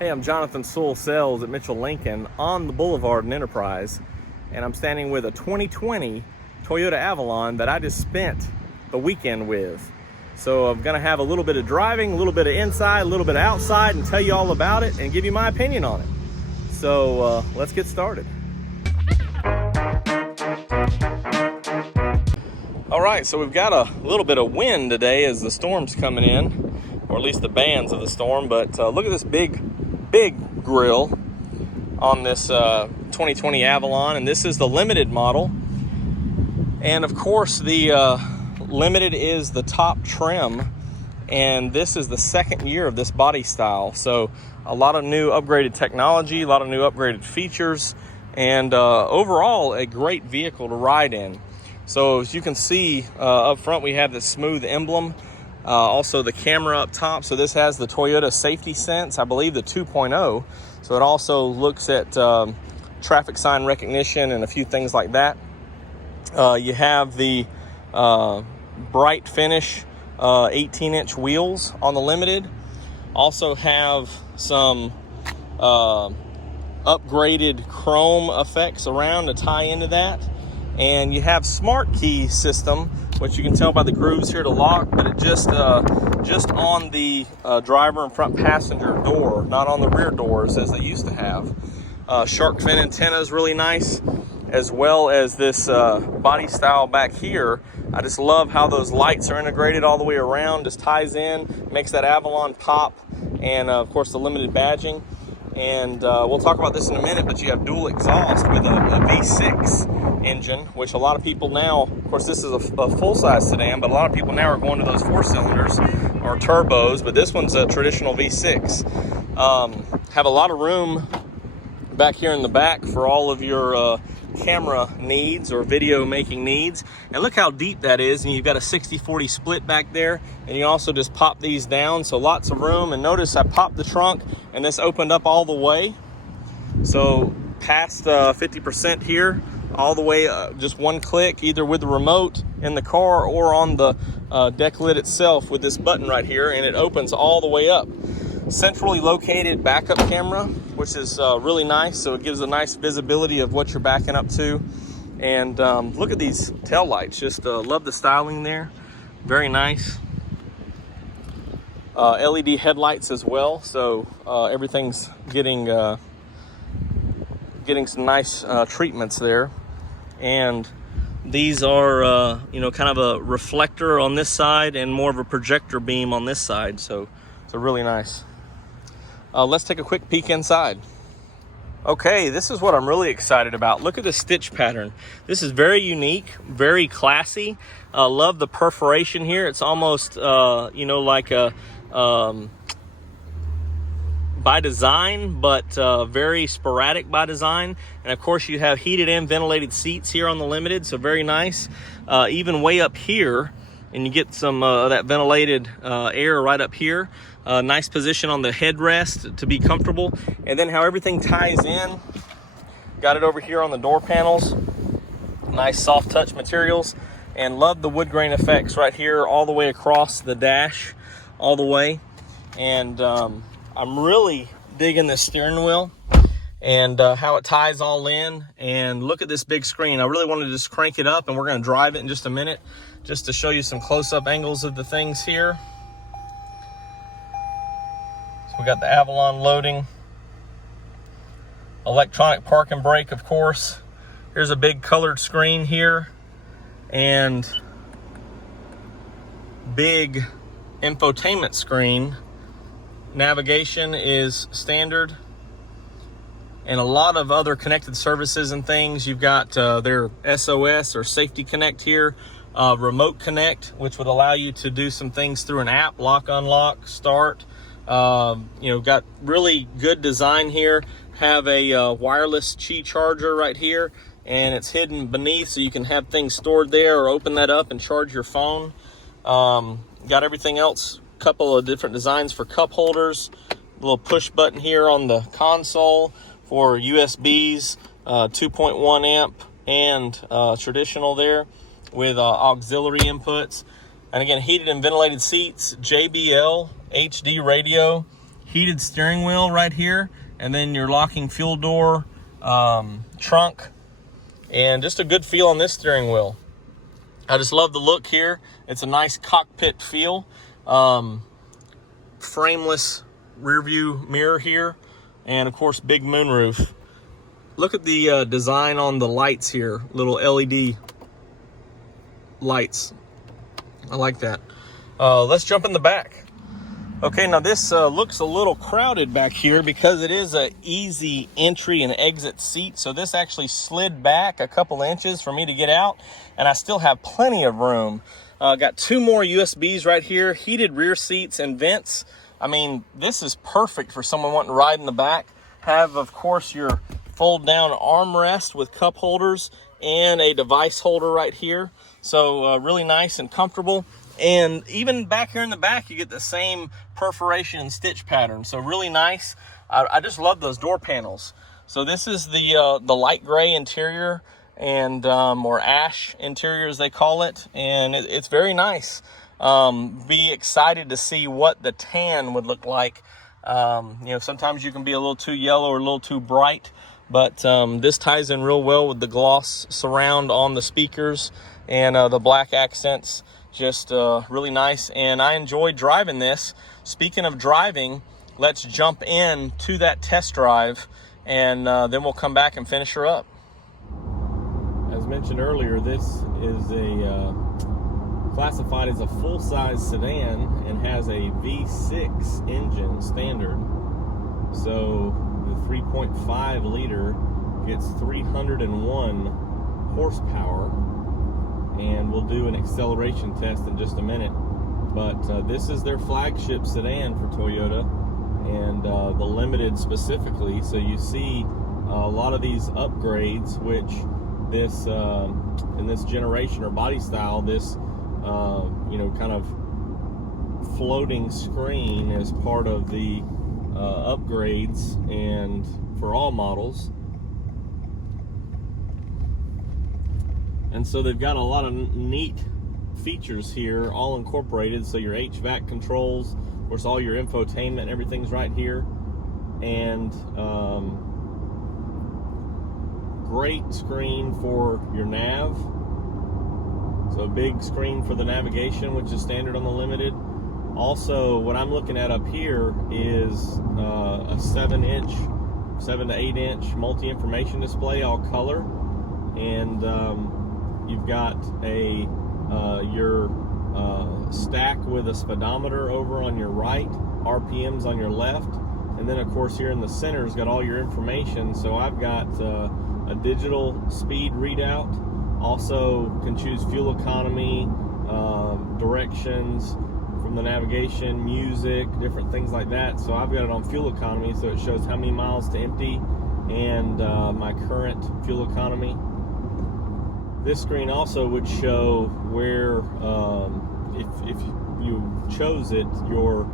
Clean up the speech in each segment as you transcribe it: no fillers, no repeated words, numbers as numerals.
Hey, I'm Jonathan Sewell at Mitchell Lincoln on the Boulevard in Enterprise, and I'm standing with a 2020 Toyota Avalon that I just spent the weekend with. So I'm gonna have a little bit of driving, a little bit of inside, a little bit of outside, and tell you all about it and give you my opinion on it. So let's get started. All right, so we've got a little bit of wind today as the storm's coming in, or at least the bands of the storm, but look at this big grill on this 2020 Avalon, and this is the limited model. And of course the limited is the top trim, and this is the second year of this body style. So a lot of new upgraded technology, a lot of new upgraded features, and overall a great vehicle to ride in. So as you can see up front, we have this smooth emblem. Also the camera up top. So this has the Toyota Safety Sense, I believe the 2.0. So it also looks at traffic sign recognition and a few things like that. You have the bright finish 18-inch wheels on the limited. Also have some upgraded chrome effects around to tie into that. And you have smart key system, which you can tell by the grooves here to lock, but it just on the driver and front passenger door, not on the rear doors as they used to have. Shark fin antenna is really nice, as well as this body style back here. I just love how those lights are integrated all the way around, just ties in, makes that Avalon pop, and of course the limited badging. And we'll talk about this in a minute, but you have dual exhaust with a V6 engine, which a lot of people now, of course this is a full-size sedan, but a lot of people now are going to those 4-cylinders or turbos, but this one's a traditional V6. Have a lot of room back here in the back for all of your camera needs or video making needs. And look how deep that is, and you've got a 60-40 split back there, and you also just pop these down, so lots of room. And notice I popped the trunk and this opened up all the way, so past 50% here, all the way, just one click, either with the remote in the car or on the deck lid itself with this button right here, and it opens all the way up. Centrally located backup camera, which is really nice, so it gives a nice visibility of what you're backing up to. And look at these tail lights, just love the styling there, very nice. LED headlights as well, so everything's getting some nice treatments there. And these are kind of a reflector on this side and more of a projector beam on this side, so really nice. Let's take a quick peek inside. Okay, this is what I'm really excited about. Look at the stitch pattern. This is very unique, very classy. Love the perforation here. It's almost like a by design, but very sporadic by design. And of course you have heated and ventilated seats here on the limited, so very nice. Even way up here, and you get some that ventilated air right up here. Nice position on the headrest to be comfortable. And then how everything ties in, got it over here on the door panels. Nice soft touch materials, and love the wood grain effects right here all the way across the dash, all the way. And I'm really digging this steering wheel and how it ties all in. And look at this big screen. I really wanted to just crank it up, and we're going to drive it in just a minute just to show you some close-up angles of the things here. So we got the Avalon loading, electronic park and brake, of course. Here's a big colored screen here, and big infotainment screen. Navigation is standard, and a lot of other connected services and things. You've got their SOS or Safety Connect here, Remote Connect, which would allow you to do some things through an app, lock, unlock, start. Got really good design here. Have a wireless Qi charger right here, and it's hidden beneath, so you can have things stored there or open that up and charge your phone. Got everything else, couple of different designs for cup holders, a little push button here on the console for USBs, 2.1 amp and traditional there with auxiliary inputs. And again, heated and ventilated seats, JBL HD radio, heated steering wheel right here, and then your locking fuel door, trunk, and just a good feel on this steering wheel. I just love the look here. It's a nice cockpit feel. Frameless rear view mirror here, and of course big moonroof. Look at the design on the lights here, little LED lights. I like that. Let's jump in the back. Okay, now this looks a little crowded back here because it is a easy entry and exit seat. So this actually slid back a couple inches for me to get out, and I still have plenty of room. Got 2 more USBs right here, heated rear seats and vents. I mean, this is perfect for someone wanting to ride in the back. Have, of course, your fold down armrest with cup holders and a device holder right here. So really nice and comfortable. And even back here in the back, you get the same perforation and stitch pattern. So really nice. I just love those door panels. So this is the light gray interior, and or ash interior as they call it. And it's very nice. Be excited to see what the tan would look like. You know, sometimes you can be a little too yellow or a little too bright, but this ties in real well with the gloss surround on the speakers and the black accents. Just really nice, and I enjoyed driving this. Speaking of driving, let's jump in to that test drive, and then we'll come back and finish her up. As mentioned earlier, this is a classified as a full-size sedan and has a V6 engine standard. So the 3.5 liter gets 301 horsepower. And we'll do an acceleration test in just a minute. But this is their flagship sedan for Toyota, and the Limited specifically. So you see a lot of these upgrades, which this in this generation or body style, this you know, kind of floating screen is part of the upgrades, and for all models. And so they've got a lot of neat features here, all incorporated. So your HVAC controls, of course, all your infotainment, everything's right here. And great screen for your nav. So a big screen for the navigation, which is standard on the Limited. Also, what I'm looking at up here is a 7 to 8 inch multi-information display, all color. And you've got a your stack with a speedometer over on your right, RPMs on your left, and then of course here in the center has got all your information. So I've got a digital speed readout. Also can choose fuel economy, directions from the navigation, music, different things like that. So I've got it on fuel economy, so it shows how many miles to empty and my current fuel economy. This screen also would show where, if you chose it, your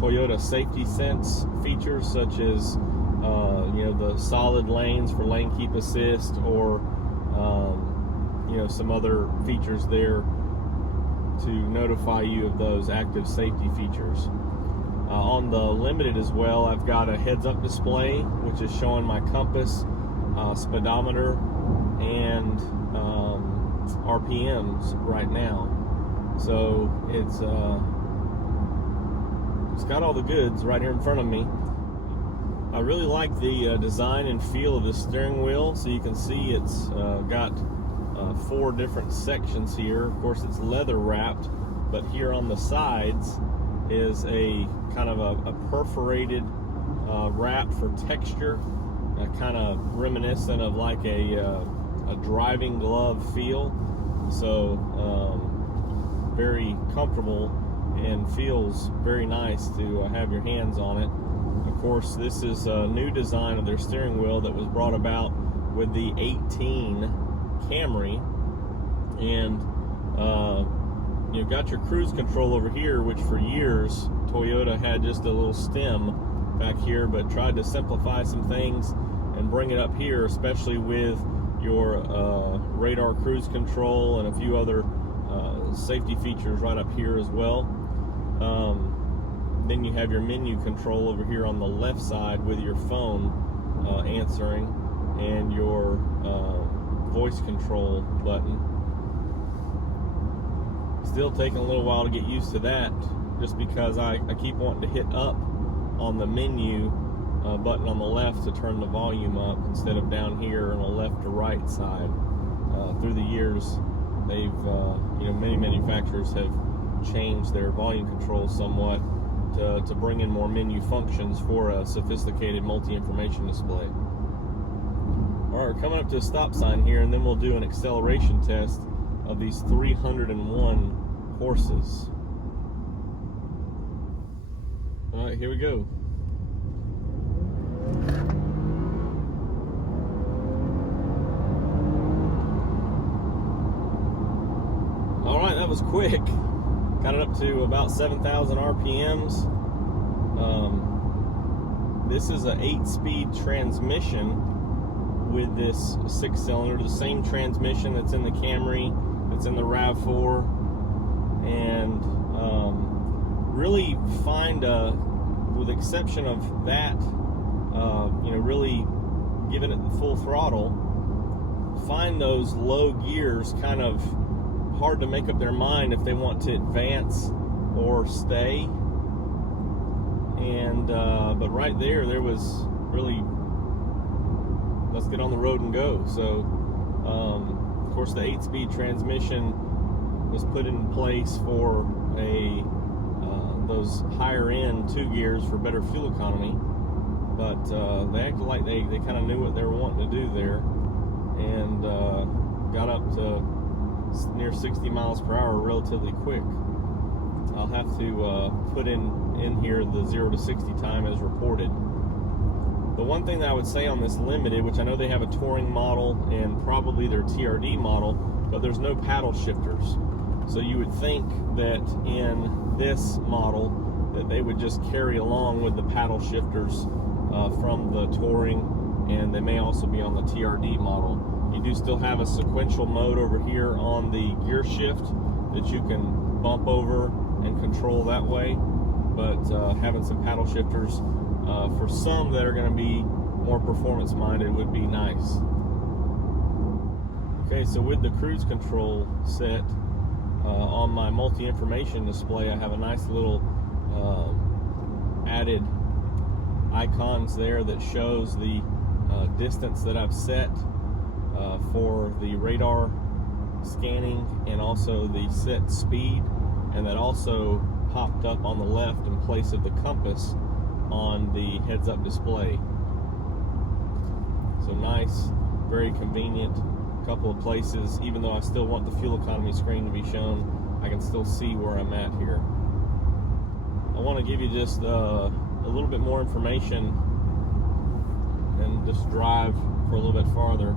Toyota Safety Sense features, such as you know, the solid lanes for lane keep assist, or you know, some other features there to notify you of those active safety features. On the Limited as well, I've got a heads-up display which is showing my compass, speedometer, and RPMs right now. So it's got all the goods right here in front of me. I really like the design and feel of the steering wheel. So you can see it's got 4 different sections here. Of course, it's leather wrapped, but here on the sides is a kind of a perforated wrap for texture, kind of reminiscent of like a driving glove feel. So very comfortable and feels very nice to have your hands on it. Of course, this is a new design of their steering wheel that was brought about with the 18 Camry. And you've got your cruise control over here, which for years Toyota had just a little stem back here, but tried to simplify some things and bring it up here, especially with your radar cruise control and a few other safety features right up here as well. then you have your menu control over here on the left side with your phone answering, and your voice control button. Still taking a little while to get used to that, just because I keep wanting to hit up on the menu button on the left to turn the volume up instead of down here on the left to right side. Through the years, they've many manufacturers have changed their volume control somewhat to bring in more menu functions for a sophisticated multi-information display. All right, we're coming up to a stop sign here, and then we'll do an acceleration test of these 301 horses. All right, here we go. All right, that was quick. Got it up to about 7,000 RPMs. This is an 8-speed transmission with this 6-cylinder, the same transmission that's in the Camry, that's in the RAV4, and really find, with the exception of that, really giving it the full throttle, find those low gears kind of hard to make up their mind if they want to advance or stay. And but right there was really, let's get on the road and go. So of course the 8-speed transmission was put in place for those higher end 2 gears for better fuel economy, but they acted like they kind of knew what they were wanting to do there, and got up to near 60 miles per hour relatively quick. I'll have to put in here the 0 to 60 time as reported. The one thing that I would say on this Limited, which I know they have a touring model and probably their TRD model, but there's no paddle shifters. So you would think that in this model that they would just carry along with the paddle shifters from the touring, and they may also be on the TRD model. You do still have a sequential mode over here on the gear shift that you can bump over and control that way, but having some paddle shifters for some that are going to be more performance minded would be nice. Okay, so with the cruise control set on my multi-information display, I have a nice little added icons there that shows the distance that I've set for the radar scanning, and also the set speed, and that also popped up on the left in place of the compass on the heads-up display. So nice, very convenient. Couple of places, even though I still want the fuel economy screen to be shown, I can still see where I'm at here. I want to give you just a little bit more information and just drive for a little bit farther.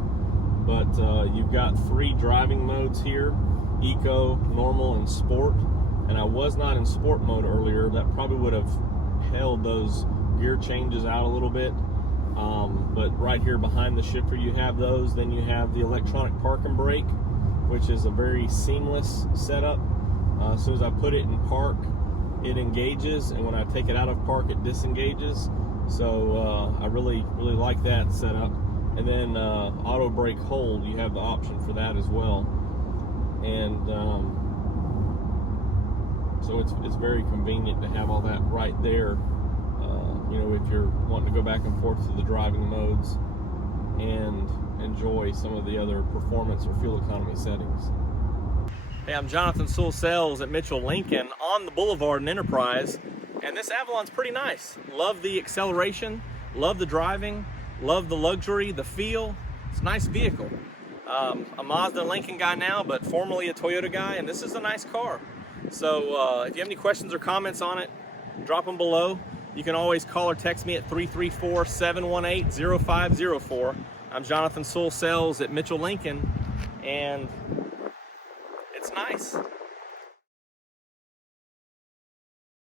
But you've got 3 driving modes here: Eco, Normal, and Sport. And I was not in Sport mode earlier. That probably would have held those gear changes out a little bit. But right here behind the shifter you have those. Then you have the electronic park and brake, which is a very seamless setup. As soon as I put it in park, it engages, and when I take it out of park, it disengages. So I really like that setup. And then auto brake hold, you have the option for that as well. And so it's very convenient to have all that right there. If you're wanting to go back and forth to the driving modes and enjoy some of the other performance or fuel economy settings. Hey, I'm Jonathan Sewell at Mitchell Lincoln on the Boulevard in Enterprise, and this Avalon's pretty nice. Love the acceleration, love the driving, love the luxury, the feel. It's a nice vehicle. A Mazda and Lincoln guy now, but formerly a Toyota guy, and this is a nice car. So if you have any questions or comments on it, drop them below. You can always call or text me at 334-718-0504. I'm Jonathan Sewell at Mitchell Lincoln, and it's nice.